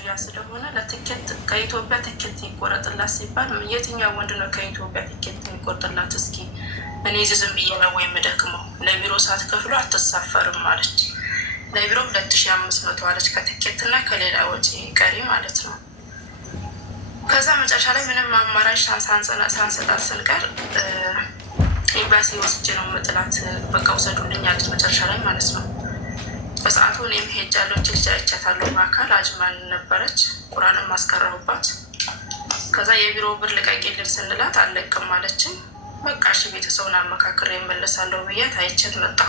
ያ ስለሆነ ለትኬት ከኢትዮጵያ ትኬት ይቆረጥላት ሲባል የትኛው ወንድ ነው ከኢትዮጵያ ትኬት የሚቆርጥላት? እስኪ እኔ ዝም ብዬ ነው ወይም ደክመው ለቢሮ ሰዓት ከፍሎ አትሳፈርም አለች። ለቢሮ 2500 አለች ከትኬትና ከሌላ ወጪ ቀሪ ማለት ነው። ከዛ መጨረሻ ላይ ምንም አማራጭ ሳንሰጣት ስንቀር ኤምባሲ ወስጄ ነው መጥላት በቃ ውሰዱልኝ አለች መጨረሻ ላይ ማለት ነው። በሰዓቱ እኔም ሄጃለሁ። ልጅ አይቻታለሁ በአካል አጅማን ነበረች። ቁርአንም ማስቀረቡባት። ከዛ የቢሮ ብር ልቀቂልን ስንላት አልለቅም አለችኝ። በቃ እሺ ቤተሰቡን አመካክሬ እመለሳለሁ ብያት አይቼት መጣ።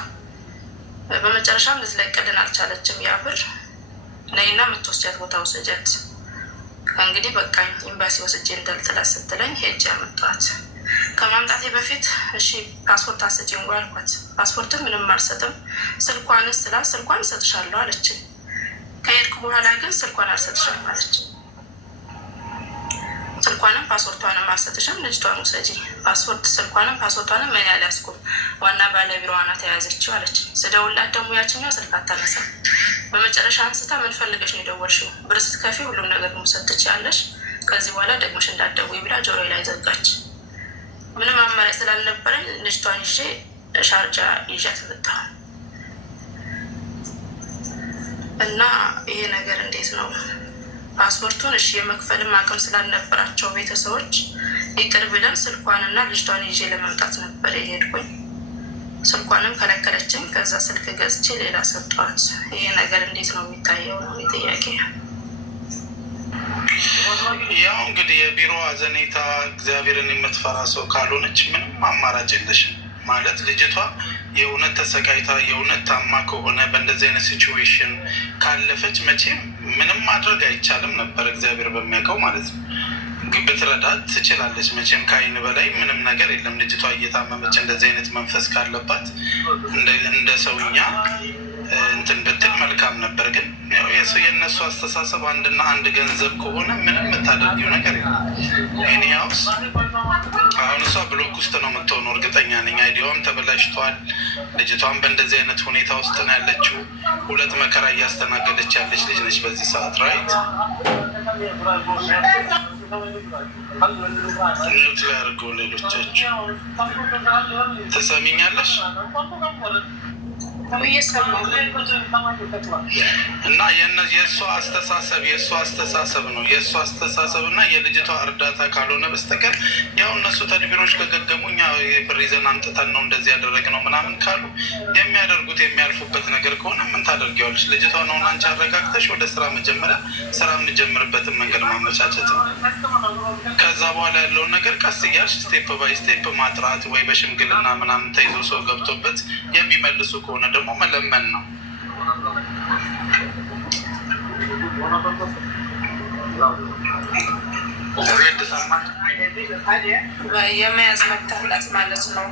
በመጨረሻም ልትለቅልን አልቻለችም። ያ ብር ነይና የምትወስጃት ቦታ ውሰጃት፣ ከእንግዲህ በቃ ኤምባሲ ወስጄ እንደልጥላት ስትለኝ ሄጅ ያመጣት። ከማምጣቴ በፊት እሺ ፓስፖርት አሰጪኝ እንኳ አልኳት። ፓስፖርትም ምንም አልሰጥም ስልኳንስ ስላት ስልኳን እሰጥሻለሁ አለችኝ። ከሄድኩ በኋላ ግን ስልኳን አልሰጥሽም አለች። ስልኳንም ፓስፖርቷንም አልሰጥሽም፣ ልጅቷን ውሰጂ፣ ፓስፖርት ስልኳንም ፓስፖርቷንም ምን ያልያዝኩም ዋና ባለቢሮዋ ናት የያዘችው አለች። ስደውላት ደግሞ ያችኛው ስልክ አታነሳም። በመጨረሻ አንስታ ምን ፈልገሽ ነው የደወልሽው? ብር ስትከፊ ሁሉም ነገር መውሰድ ትችያለሽ፣ ከዚህ በኋላ ደግመሽ እንዳትደውይ ብላ ጆሮዬ ላይ ዘጋች። ምንም አማራጭ ስላልነበረኝ ልጅቷን ይዤ ሻርጃ ይዣት መጣሁ እና ይሄ ነገር እንዴት ነው? ፓስፖርቱን እሺ የመክፈልም አቅም ስላልነበራቸው ቤተሰቦች ይቅር ብለን ስልኳንና ልጅቷን ይዤ ለመምጣት ነበር የሄድኩኝ። ስልኳንም ከለከለችኝ። ከዛ ስልክ ገዝቼ ሌላ ሰጧት። ይሄ ነገር እንዴት ነው የሚታየው ነው ጥያቄ። ያው እንግዲህ የቢሮ አዘኔታ እግዚአብሔርን የምትፈራ ሰው ካልሆነች ምንም አማራጭ የለሽም ማለት። ልጅቷ የእውነት ተሰቃይታ የእውነት ታማ ከሆነ በእንደዚህ አይነት ሲቹዌሽን ካለፈች መቼም ምንም ማድረግ አይቻልም ነበር፣ እግዚአብሔር በሚያውቀው ማለት ነው። ብትረዳት ትችላለች መቼም፣ ከአይን በላይ ምንም ነገር የለም። ልጅቷ እየታመመች እንደዚህ አይነት መንፈስ ካለባት እንደ ሰውኛ እንትን ብትል መልካም ነበር። ግን የእነሱ አስተሳሰብ አንድና አንድ ገንዘብ ከሆነ ምንም የምታደርጊው ነገር የለም። ኤኒሃውስ አሁን እሷ ብሎክ ውስጥ ነው የምትሆነው እርግጠኛ ነኝ። አይዲያዋም ተበላሽቷል። ልጅቷም በእንደዚህ አይነት ሁኔታ ውስጥ ነው ያለችው። ሁለት መከራ እያስተናገደች ያለች ልጅ ነች በዚህ ሰዓት። ራይት ኒውት ላይ አድርገው ሌሎቻችሁ ትሰሚኛለሽ? እና የእሷ አስተሳሰብ ነው የእሷ አስተሳሰብ እና የልጅቷ እርዳታ ካልሆነ በስተቀር ያው እነሱ ተድቢሮች ከገገሙ እኛ ብር ይዘን አምጥተን ነው እንደዚህ ያደረግነው ምናምን ካሉ የሚያደርጉት የሚያልፉበት ነገር ከሆነ ምን ታደርጊዋለሽ? ልጅቷን አሁን አንቺ አረጋግተሽ ወደ ስራ መጀመሪያ ስራ የምንጀምርበትን መንገድ ማመቻቸት ነው። ከዛ በኋላ ያለውን ነገር ቀስ እያልሽ ስቴፕ ባይ ስቴፕ ማጥራት ወይ በሽምግልና ምናምን ተይዞ ሰው ገብቶበት የሚመልሱ ከሆነ ደግሞ መለመን ነው። የመያዝ መብት አላት ማለት ነው።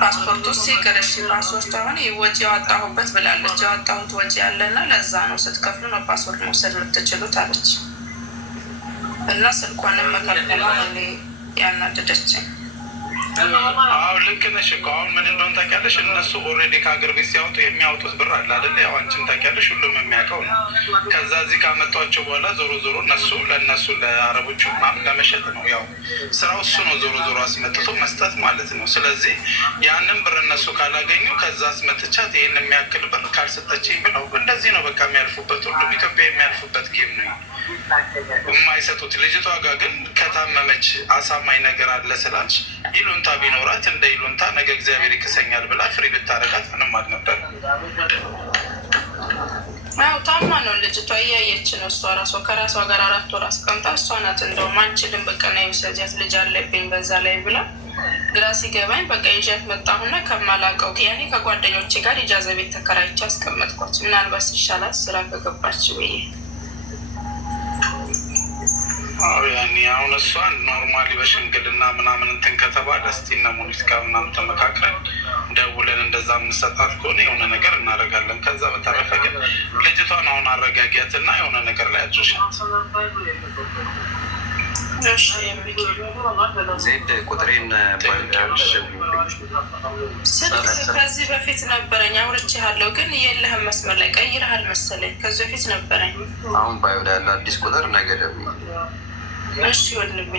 ፓስፖርቱ ሲቀር እሺ ፓስፖርት አሁን ወጪ ያወጣሁበት ብላለች። ያወጣሁት ወጪ ያለና ለዛ ነው ስትከፍሉ ነው ፓስፖርት መውሰድ የምትችሉት አለች። እና ስልኳንም መከልከሏ ያናደደችኝ። አዎ ልክ ነሽ እኮ። አሁን ምን እንደሆነ ታውቂያለሽ? እነሱ ኦልሬዲ ከሀገር ቤት ሲያወጡ የሚያወጡት ብር አለ አይደለ? ያው አንቺም ታውቂያለሽ፣ ሁሉም የሚያውቀው ነው። ከዛ እዚህ ካመጧቸው በኋላ ዞሮ ዞሮ ለእነሱ ለአረቦቹ ምናምን ለመሸጥ ነው። ያው ስራው እሱ ነው፣ ዞሮ ዞሮ አስመጥቶ መስጠት ማለት ነው። ስለዚህ ያንን ብር እነሱ ካላገኙ ከዛ አስመጥቻት ይህን የሚያክል ብር ካልሰጠችኝ ብለው እንደዚህ ነው በቃ የሚያልፉበት። ሁሉም ኢትዮጵያ የሚያልፉበት ጌም ነው የማይሰጡት። ልጅቷ ጋር ግን ከታመመች አሳማኝ ነገር አለ ስላልሽ ይሉንታ ቢኖራት እንደ ይሉንታ ነገ እግዚአብሔር ይክሰኛል ብላ ፍሪ ብታረጋት ምንም አልነበር። ያው ታማ ነው ልጅቷ፣ እያየች ነው እሷ ራሷ ከራሷ ጋር 4 ወር አስቀምጣ እሷ ናት እንደውም አንችልም በቃ ና ይውሰጃት ልጅ አለብኝ በዛ ላይ ብላ ግራ ሲገባኝ በቃ ይዣት መጣሁና ከማላውቀው ያኔ ከጓደኞቼ ጋር ኢጃዛ ቤት ተከራይቼ አስቀመጥኳት። ምናልባት ይሻላት ስራ ከገባች ብዬ ያኔ አሁን እሷን ኖርማሊ በሽምግልና ምናምን እንትን ከተባለ እስቲ እነ ሙኒት ጋር ምናምን ተመካክረን ደውለን እንደዛ የምንሰጣት ከሆነ የሆነ ነገር እናደርጋለን። ከዛ በተረፈ ግን ልጅቷን አሁን አረጋጊያትና የሆነ ነገር ላይ አድርሻት። ዜድ ቁጥሬን ከዚህ በፊት ነበረኝ አውርቼሃለሁ፣ ግን የለህም መስመር ላይ ቀይረሃል መሰለኝ። ከዚህ በፊት ነበረኝ። አሁን ባይወዳ ያለ አዲስ ቁጥር ነገ ደግሞ እሺ ወንድሜ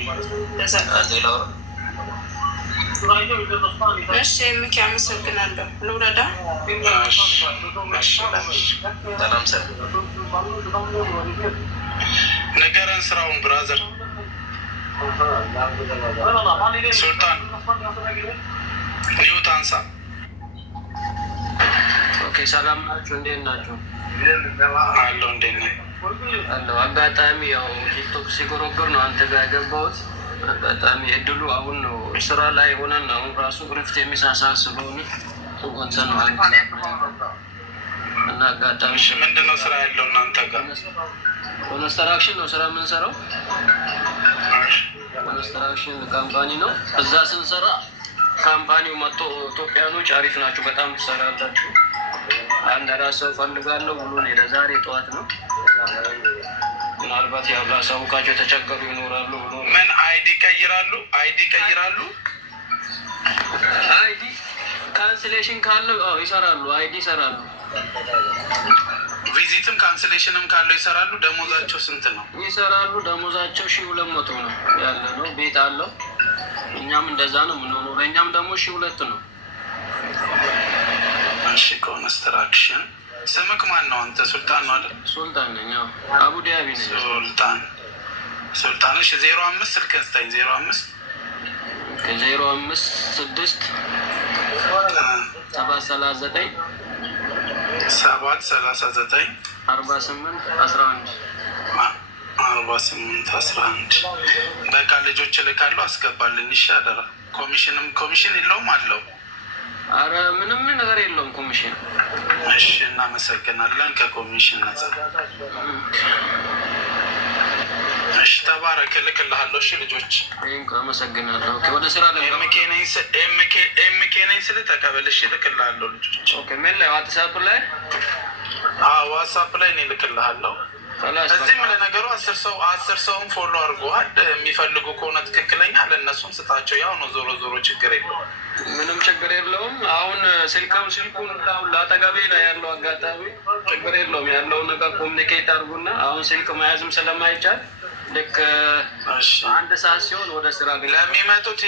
እሺ ሚኪ አመሰግናለሁ። ልውረዳ ሰላም ሰ ነገረን ስራውን ብራዘር ሱልጣን ኒውት አንሳ። ኦኬ ሰላም ናችሁ? እንዴት ናችሁ? አለው እንዴት ነህ? አለው። አጋጣሚ ያው ቲክቶክ ሲጎረጎር ነው አንተ ጋር የገባሁት። አጋጣሚ እድሉ አሁን ነው ስራ ላይ ሆነን አሁን ራሱ ሪፍት የሚሳሳል ስለሆነ ወንተ ነው እና አጋጣሚ ምንድን ነው ስራ ያለው እናንተ ጋር? ኮንስትራክሽን ነው ስራ የምንሰራው። ኮንስትራክሽን ካምፓኒ ነው። እዛ ስንሰራ ካምፓኒው መጥቶ ኢትዮጵያኖች አሪፍ ናቸው፣ በጣም ትሰራላችሁ፣ አንድ አራት ሰው ፈልጋለሁ ብሎ ለዛሬ ጠዋት ነው። ምናልባት ያው ላሳውቃቸው የተቸገሩ ይኖራሉ ብሎ ምን አይዲ ቀይራሉ? አይዲ ካንስሌሽን ካለው ይሰራሉ። አይዲ ይሰራሉ። ቪዚትም ካንስሌሽንም ካለው ይሰራሉ። ደሞዛቸው ስንት ነው? ይሰራሉ። ደሞዛቸው 1200 ነው ያለ ነው። ቤት አለው። እኛም እንደዛ ነው የምንሆነው። ለእኛም ደግሞ 1200 ነው። እሺ ኮንስትራክሽን። ስምክ ማን ነው አንተ? ሱልጣን ነው አይደል? ሱልጣን ነኝ። አቡ ዳቢ ነኝ። ሱልጣን። እሺ 05 ስልክ ስጠኝ። 05 05 6 739 739 4811 በቃ ልጆች እልካለሁ። አስገባልኝ። እሺ አደራ። ኮሚሽን የለውም አለው? አረ ምንም ነገር የለውም ኮሚሽን። እሺ እናመሰግናለን። ከኮሚሽን ነጻ። እሺ ተባረክ። እልክልሃለሁ። እሺ ልጆች አመሰግናለሁ። ወደ ስራ ኤምኬ ነኝ ስል ተቀበል። እሺ እልክልሃለሁ ልጆች። ምን ላይ ዋትሳፕ ላይ? ዋትሳፕ ላይ እኔ እልክልሃለሁ። እዚህም ለነገሩ 10 ሰውን ፎሎ አድርጎሃል። የሚፈልጉ ከሆነ ትክክለኛ ለእነሱም ስጣቸው። ያው ነው ዞሮ ዞሮ ችግር የለውም። ምንም ችግር የለውም። አሁን ስልኩን ለአጠገቤ ላይ ያለው አጋጣሚ ችግር የለውም። ያለውን ነገር ኮሚኒኬት አድርጉና አሁን ስልክ መያዝም ስለማይቻል ልክ አንድ ሰዓት ሲሆን ወደ ስራ ለሚመጡት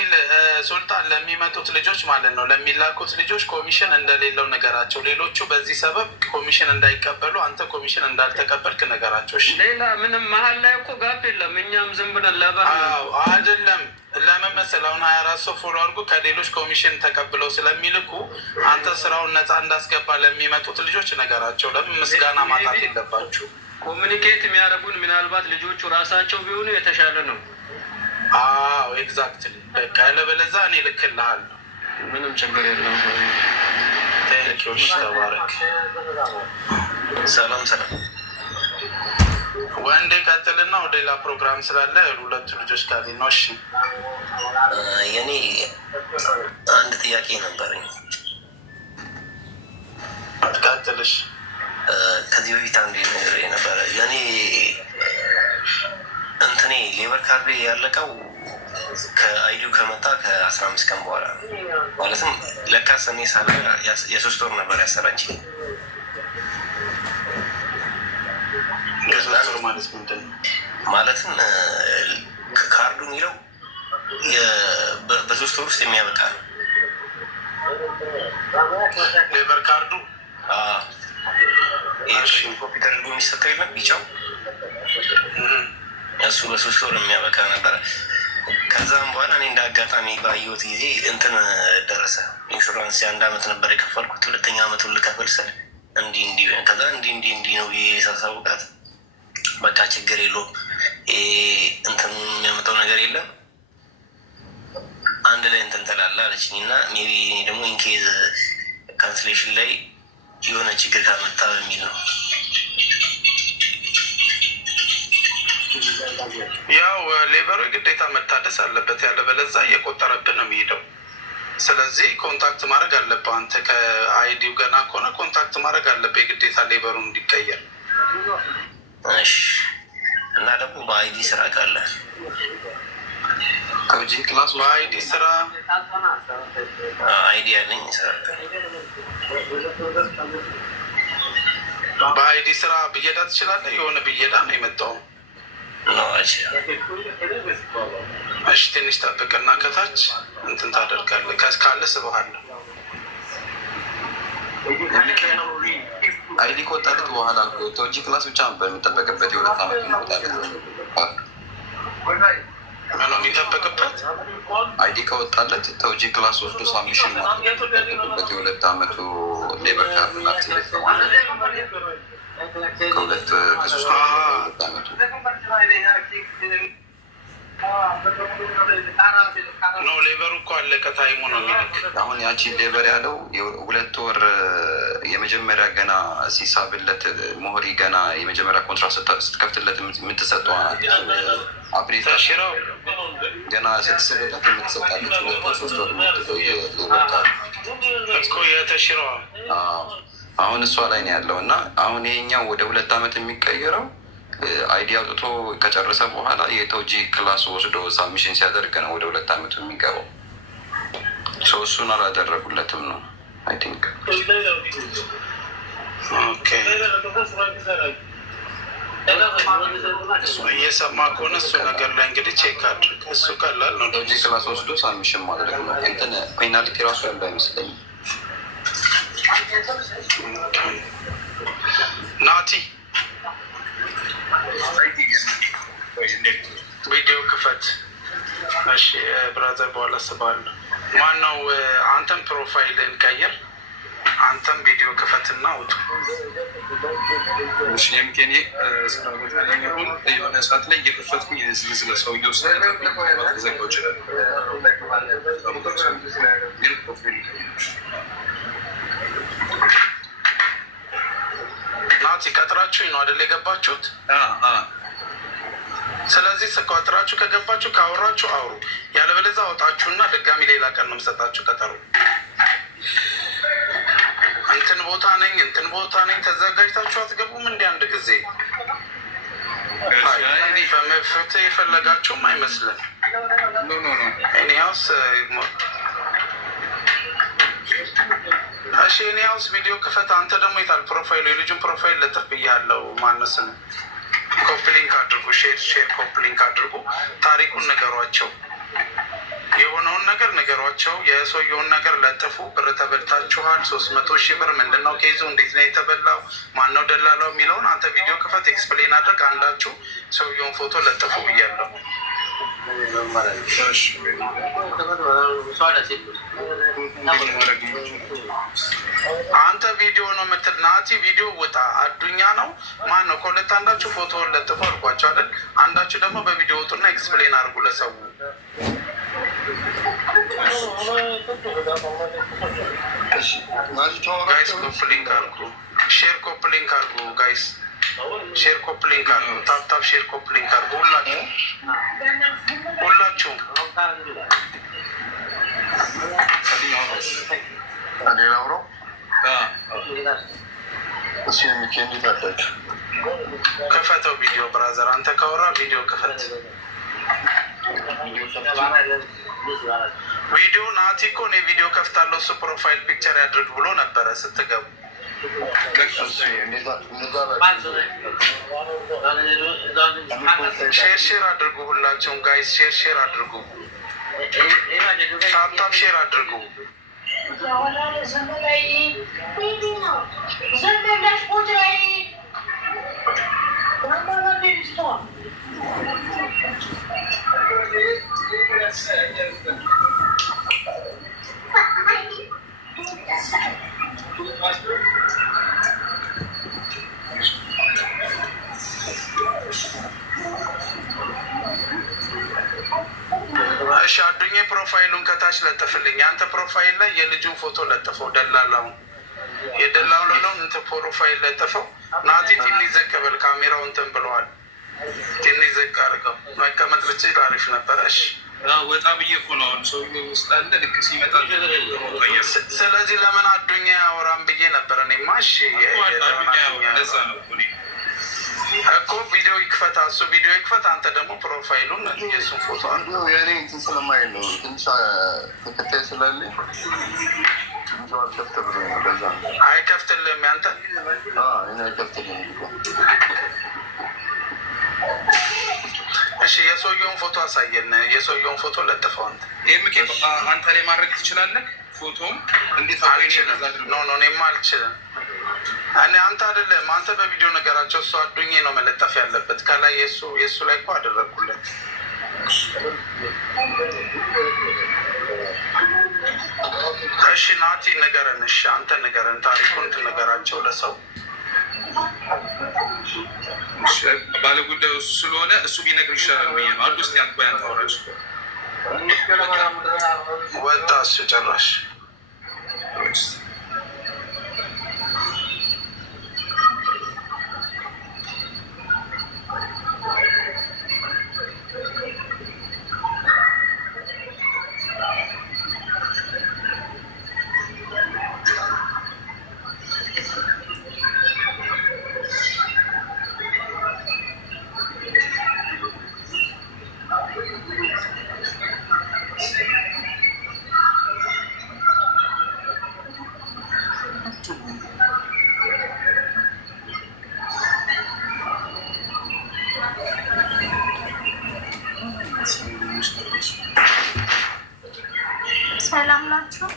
ሱልጣን ለሚመጡት ልጆች ማለት ነው ለሚላኩት ልጆች ኮሚሽን እንደሌለው ነገራቸው። ሌሎቹ በዚህ ሰበብ ኮሚሽን እንዳይቀበሉ አንተ ኮሚሽን እንዳልተቀበልክ ነገራቸው። ሌላ ምንም መሀል ላይ እኮ ጋፕ የለም። እኛም ዝም ብለን አይደለም ለምን መሰለህ አሁን 24 ሰው ፎሎ አድርጎ ከሌሎች ኮሚሽን ተቀብለው ስለሚልኩ አንተ ስራውን ነፃ እንዳስገባ ለሚመጡት ልጆች ነገራቸው። ለምን ምስጋና ማጣት የለባችሁ። ኮሚኒኬት የሚያደርጉን ምናልባት ልጆቹ ራሳቸው ቢሆኑ የተሻለ ነው። ኤግዛክትሊ። በቃ ያለበለዚያ እኔ እልክልሃለሁ። ምንም ችግር የለውም። ቴንኪዎች። ተባረክ። ሰላም። ወንዴ ቀጥልና ወደ ሌላ ፕሮግራም ስላለ ሁለቱ ልጆች ካሊ ነው። እሺ የኔ አንድ ጥያቄ ነበረኝ። ቀጥልሽ። ከዚህ በፊት አንድ ነገር ነበረ። የኔ እንትኔ ሌበር ካርድ ያለቀው ከአይዲው ከመጣ ከ15 ቀን በኋላ ነው። ማለትም ለካስ እኔ ሳለ የ3 ወር ነበር ያሰራችኝ። ማለትም ካርዱ የሚለው በ3 ወር ውስጥ የሚያበቃ ነው ሌበር ካርዱ። ኮምፒውተር ልጎ የሚሰጠው የለም ቢጫው፣ እሱ በ3 ወር የሚያበቃ ነበረ። ከዛም በኋላ እኔ እንደ አጋጣሚ ባየሁት ጊዜ እንትን ደረሰ ኢንሹራንስ። የ1 ዓመት ነበር የከፈልኩት። 2ኛ ዓመቱን ልከፍል ስል እንዲህ ከዛ እንዲህ ነው ሳሳውቃት፣ በቃ ችግር የለውም እንትን የሚያመጣው ነገር የለም አንድ ላይ እንትን ትላለህ አለችኝ። እና ሜይ ቢ ደግሞ ኢንኬዝ ካንስሌሽን ላይ የሆነ ችግር ካመጣ በሚል ነው። ያው ሌበሩ ግዴታ መታደስ አለበት፣ ያለበለዚያ እየቆጠረብን ነው የሚሄደው። ስለዚህ ኮንታክት ማድረግ አለብህ አንተ። ከአይዲው ገና ከሆነ ኮንታክት ማድረግ አለብህ የግዴታ ሌበሩ እንዲቀየር። እሺ። እና ደግሞ በአይዲ ስራ ካለ ከውጭ ክላስ በአይዲ ስራ አይዲ ያለኝ ይሰራል። በአይዲ ስራ ብየዳ ትችላለህ? የሆነ ብየዳ ነው የመጣው። እሺ ትንሽ ጠብቅና ከታች እንትን ታደርጋለህ። ካለ ስብሃለሁ። አይዲ ከወጣለት በኋላ ተውጂ ክላስ ብቻ ነበር የሚጠበቅበት። የሁለት ዓመት ይወጣለት ምነው የሚጠበቅበት? አይዲ ከወጣለት ተውጂ ክላስ ወስዶ ሳሚሽን የሚጠበቅበት የሁለት ዓመቱ ሌበር ካርድ አክቲቬት በማለት ከሁለት ከሶስት ዓመቱ ነው። ሌበሩ እኮ አለቀ፣ ታይሙ ነው የሚልክ። አሁን ያቺን ሌበር ያለው 2 ወር የመጀመሪያ ገና ሲሳብለት ሞህሪ ገና የመጀመሪያ ኮንትራት ስትከፍትለት የምትሰጠዋ አፕሬት ተሽረው ገና ስትስብለት የምትሰጣለች 2-3 ወር የምትቆይ እኮ የተሽረዋ። አሁን እሷ ላይ ነው ያለው እና አሁን ይሄኛው ወደ 2 ዓመት የሚቀየረው አይዲ አውጥቶ ከጨረሰ በኋላ የተውጂ ክላስ ወስዶ ሳብሚሽን ሲያደርግ ነው ወደ 2 ዓመቱ የሚገባው። እሱን አላደረጉለትም ነው አይ ቲንክ። እየሰማ ከሆነ እሱ ነገር ላይ እንግዲህ ቼክ አድርግ። እሱ ቀላል ነው። ተውጂ ክላስ ወስዶ ሳብሚሽን ማድረግ ነው። እንትን ፔናልቲ ራሱ ያለው አይመስለኝም። ናቲ ቪዲዮ ክፈት። እሺ ብራዘር፣ በኋላ ስባለሁ። ማነው አንተም ፕሮፋይልን ቀይር፣ አንተም ቪዲዮ ክፈትና አውጡ። ምሽምኬኔ ስራ ቦታ ላይ የሆነ ሰዓት ላይ እየከፈትኩኝ ስለ ሰውየው ዘጋው ይችላል። ናቲ ቀጥራችሁኝ ነው አይደል የገባችሁት? ስለዚህ ስቋጥራችሁ ከገባችሁ ካወራችሁ አውሩ፣ ያለበለዚያ አወጣችሁና ድጋሚ ሌላ ቀን ነው የምሰጣችሁ ቀጠሮ። እንትን ቦታ ነኝ ተዘጋጅታችሁ አትገቡም? እንዲ አንድ ጊዜ በመፍትሄ የፈለጋችሁም አይመስልም። እኔያውስ እሺ፣ እኔያውስ ቪዲዮ ክፈት። አንተ ደግሞ የታል ፕሮፋይሉ? የልጁን ፕሮፋይል ለጥፍ ብያለሁ። ማነስ ነው? ኮፕሊንክ አድርጉ፣ ሼር ኮፕሊንክ አድርጉ። ታሪኩን ንገሯቸው፣ የሆነውን ነገር ንገሯቸው። የሰውየውን ነገር ለጥፉ። ብር ተበልታችኋል፣ 300,000 ብር። ምንድነው ኬዙ? እንዴት ነው የተበላው? ማነው ደላላው የሚለውን አንተ ቪዲዮ ክፈት፣ ኤክስፕሌን አድርግ። አንዳችሁ ሰውየውን ፎቶ ለጥፉ ብያለሁ። አንተ ቪዲዮ ነው የምትል ናቲ፣ ቪዲዮ ውጣ። አዱኛ ነው ማን ነው? ከሁለት አንዳችሁ ፎቶውን ለጥፎ አልኳቸው አይደል? አንዳችሁ ደግሞ በቪዲዮ ውጡና ኤክስፕሌን አድርጉ ለሰው። ጋይስ ኮፕሊንክ አድርጉ፣ ሼር ኮፕሊንክ አድርጉ። ጋይስ ሼር ኮፕሊንክ አድርጉ። ታፕታፕ ሼር ኮፕሊንክ አድርጉ። ሁላችሁም ክፈተው ቪዲዮ። ብራዘር አንተ ካወራ ቪዲዮ ክፈት። ቪዲዮ ናቲ እኮ እኔ ቪዲዮ ከፍታለሁ እሱ ፕሮፋይል ፒክቸር ያድርግ ብሎ ነበረ ስትገቡ። ሼር አድርጉ ሁላችሁም ጋይስ፣ ሼር አድርጉ። ታፕታፕ ሼር አድርጉ። እሺ አዱኜ ፕሮፋይሉን ከታች ለጥፍልኝ። አንተ ፕሮፋይል ላይ የልጁን ፎቶ ለጥፈው፣ ደላላውን የደላላውን እንትን ፕሮፋይል ለጥፈው። ናቲ ትንሽ ዝቅ በል፣ ካሜራው እንትን ብለዋል። ትንሽ ዝቅ አድርገው። መቀመጥ ብችል አሪፍ ነበረ። እሺ ወጣ ብዬ እኮ ነው ሰውዬው ውስጥ አለ። ልክ ሲመጣ ስለዚህ ለምን አዱኛ ያወራም ብዬ ነበረ እኔማ። እሺ እኮ ቪዲዮ ይክፈታ፣ እሱ ቪዲዮ ይክፈት። አንተ ደግሞ ፕሮፋይሉን የእሱን ፎቶ የኔ እንትን ስለማይል ነው ትንሽ ተከታይ ስላለኝ አይከፍትልም። ያንተ አይከፍትልም። እሺ የሰውየውን ፎቶ አሳየን። የሰውየውን ፎቶ ለጥፈው አንተ ላይ ማድረግ ትችላለህ። ፎቶም እንዴት አልችልም። ኖ እኔማ አልችልም። እኔ አንተ አይደለም አንተ በቪዲዮ ነገራቸው። እሱ አዱኜ ነው መለጠፍ ያለበት። ከላይ የእሱ ላይ እኮ አደረግኩለት። እሺ ናቲ ንገረን። እሺ አንተ ንገረን፣ ታሪኩን ትነገራቸው ለሰው። ባለጉዳዩ ስለሆነ እሱ ቢነግር ይሻላል ብዬ ነው። አንዱ ውስጥ ያንባያን ታወራች ወጣ እሱ ጨራሽ ሰላም ናችሁ?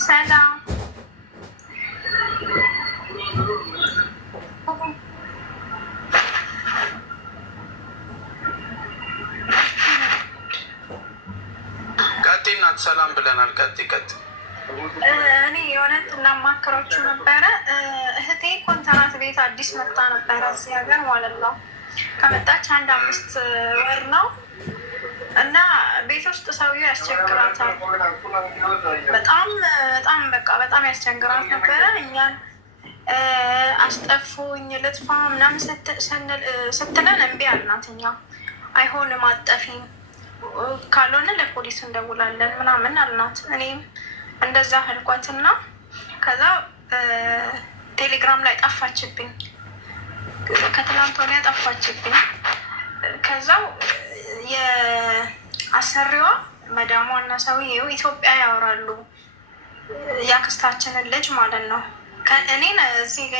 ሰላም ቀጥይ ናት። ሰላም ብለናል። ቀጥይ። እኔ የእውነት እናማክራችሁ ነበረ። እህቴ ኮንትራት ቤት አዲስ መጣ ነበረ እዚህ ሀገር ማለት ነው። ከመጣች 1 ወር ነው እና ቤት ውስጥ ሰውዬው ያስቸግራታል። በጣም ያስቸግራት ነበረ። እኛን አስጠፉኝ ልጥፋ ምናምን ስትለን እምቢ አልናት። እኛ አይሆንም አጠፊኝ ካልሆነ ለፖሊስ እንደውላለን ምናምን አልናት። እኔም እንደዛ ህልኳትና ከዛ ቴሌግራም ላይ ጠፋችብኝ። ከትላንት ወዲያ ጠፋችብኝ። ከዛው የአሰሪዋ መዳሟ እና ሰውዬው ኢትዮጵያ ያወራሉ። ያክስታችንን ልጅ ማለት ነው።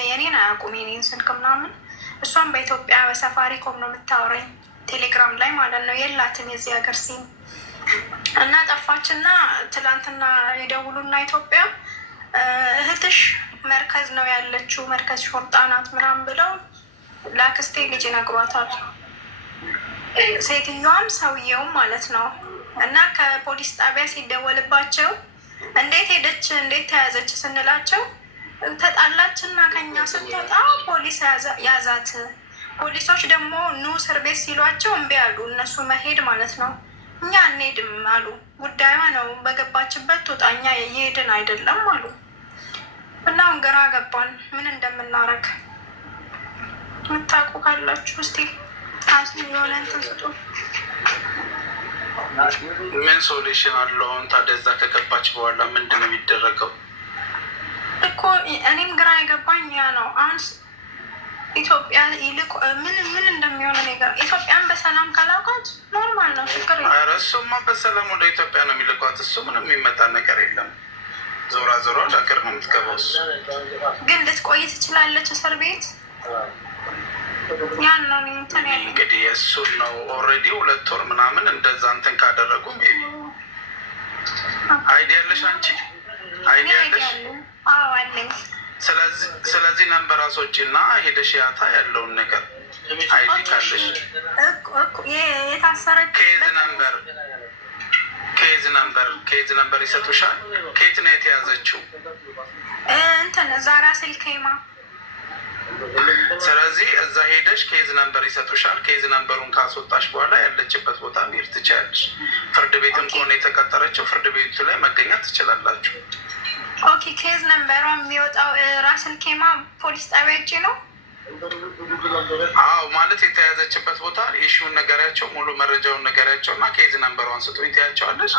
የኔን አያውቁም የኔን ስልክ ምናምን። እሷም በኢትዮጵያ በሰፋሪኮም ነው የምታወራኝ ቴሌግራም ላይ ማለት ነው። የላትም የዚህ ሀገር ሲም እና ጠፋችና ትላንትና የደውሉና ኢትዮጵያ እህትሽ መርከዝ ነው ያለችው፣ መርከዝ ሾርጣ ናት ምናምን ብለው ለአክስቴ ልጅ ይነግሯታል። ሴትዮዋም ሰውየውም ማለት ነው። እና ከፖሊስ ጣቢያ ሲደወልባቸው እንዴት ሄደች እንዴት ተያዘች ስንላቸው ተጣላችና ከኛ ስትወጣ ፖሊስ ያዛት። ፖሊሶች ደግሞ ኑ እስር ቤት ሲሏቸው እምቢ አሉ። እነሱ መሄድ ማለት ነው። እኛ አንሄድም አሉ። ጉዳዩ ነው በገባችበት ትውጣ፣ እኛ የሄድን አይደለም አሉ። እና አሁን ግራ ገባን ምን እንደምናረግ። የምታውቁ ካላችሁ እስኪ የሆነ እንትን ስጡ። ምን ሶሉሽን አለው? አሁን ታዲያ እዛ ከገባች በኋላ ምንድን ነው የሚደረገው እኮ? እኔም ግራ የገባኝ ያ ነው። አሁን ኢትዮጵያ ይልቅ ምን እንደሚሆነ ነገር ኢትዮጵያን በሰላም ካላውቃት ኖርማል ነው፣ ችግር የለም። ኧረ እሱማ በሰላም ወደ ኢትዮጵያ ነው የሚልቋት። እሱ ምንም የሚመጣ ነገር የለም። ዞራ ለሀገር ነው የምትገባው። እሱ ግን ልትቆይ ትችላለች እስር ቤት። ያን ነው እንግዲህ የእሱን ነው። ኦልሬዲ 2 ወር ምናምን እንደዛ እንትን ካደረጉ ሜቢ አይዲያ ያለሽ አንቺ አይዲያ ያለሽ? አዎ አለኝ። ስለዚህ ነንበር አስወጪ እና ሄደሽ ያታ ያለውን ነገር አይዲ ካለሽ የታሰረች ኬዝ ነንበር ይሰጡሻል። ከየት ነው የተያዘችው? እንትን ዛራ ስልኬማ። ስለዚህ እዛ ሄደሽ ኬዝ ነንበር ይሰጡሻል። ኬዝ ነንበሩን ካስወጣሽ በኋላ ያለችበት ቦታ መሄድ ትችያለሽ። ፍርድ ቤትም ከሆነ የተቀጠረችው ፍርድ ቤቱ ላይ መገኘት ትችላላችሁ። ኦኬ ኬዝ ነንበሯ የሚወጣው ራስል ኬማ ፖሊስ ጣቢያ እጅ ነው። አዎ ማለት የተያዘችበት ቦታ ኢሹን ነገሪያቸው፣ ሙሉ መረጃውን ነገሪያቸው እና ኬዝ ነምበሯን ስጡኝ ትያቸዋለች።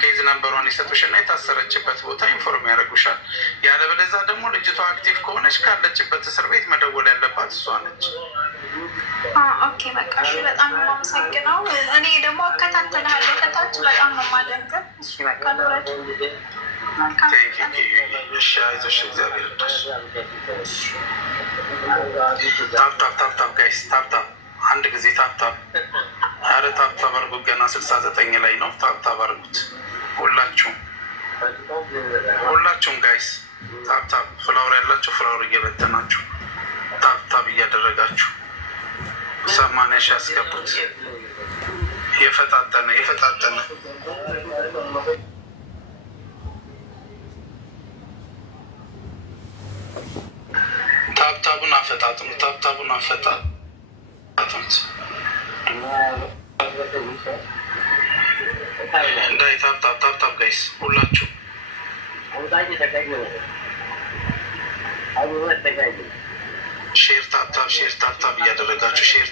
ኬዝ ነምበሯን ይሰጡሽ እና የታሰረችበት ቦታ ኢንፎርም ያደርጉሻል። ያለበለዚያ ደግሞ ልጅቷ አክቲቭ ከሆነች ካለችበት እስር ቤት መደወል ያለባት እሷ ነች። ኦኬ በቃ እሺ፣ በጣም ነው የማመሰግነው። እኔ ደግሞ እከታተልሃለሁ ከታች በጣም ነው የማደንቀው። እሺ በቃ ሎረት እሺ፣ አይዞሽ እግዚአብሔር ይርዳሽ። ታፕታፕ ጋይስ ታፕታፕ፣ አንድ ጊዜ ታፕታፕ። ኧረ ታፕታፕ አድርጉት፣ ገና 69 ላይ ነው። ታፕታፕ አድርጉት ሁላችሁም ጋይስ ታፕታፕ። ፍላወር ያላችሁ ፍላወር እየበተናችሁ ታፕታፕ እያደረጋችሁ 80 ሺህ ያስገቡት። የፈጣጠነ ታብታቡን አፈጣጥኑት እንዳይ ታብታብ ጋይስ ሁላችሁ ሼር ታብታብ እያደረጋችሁ ሼር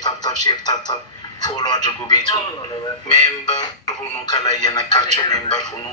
ታብታብ ፎሎ አድርጉ። ቤቱ ሜምበር ሁኑ። ከላይ የነካቸው ሜምበር ሁኑ።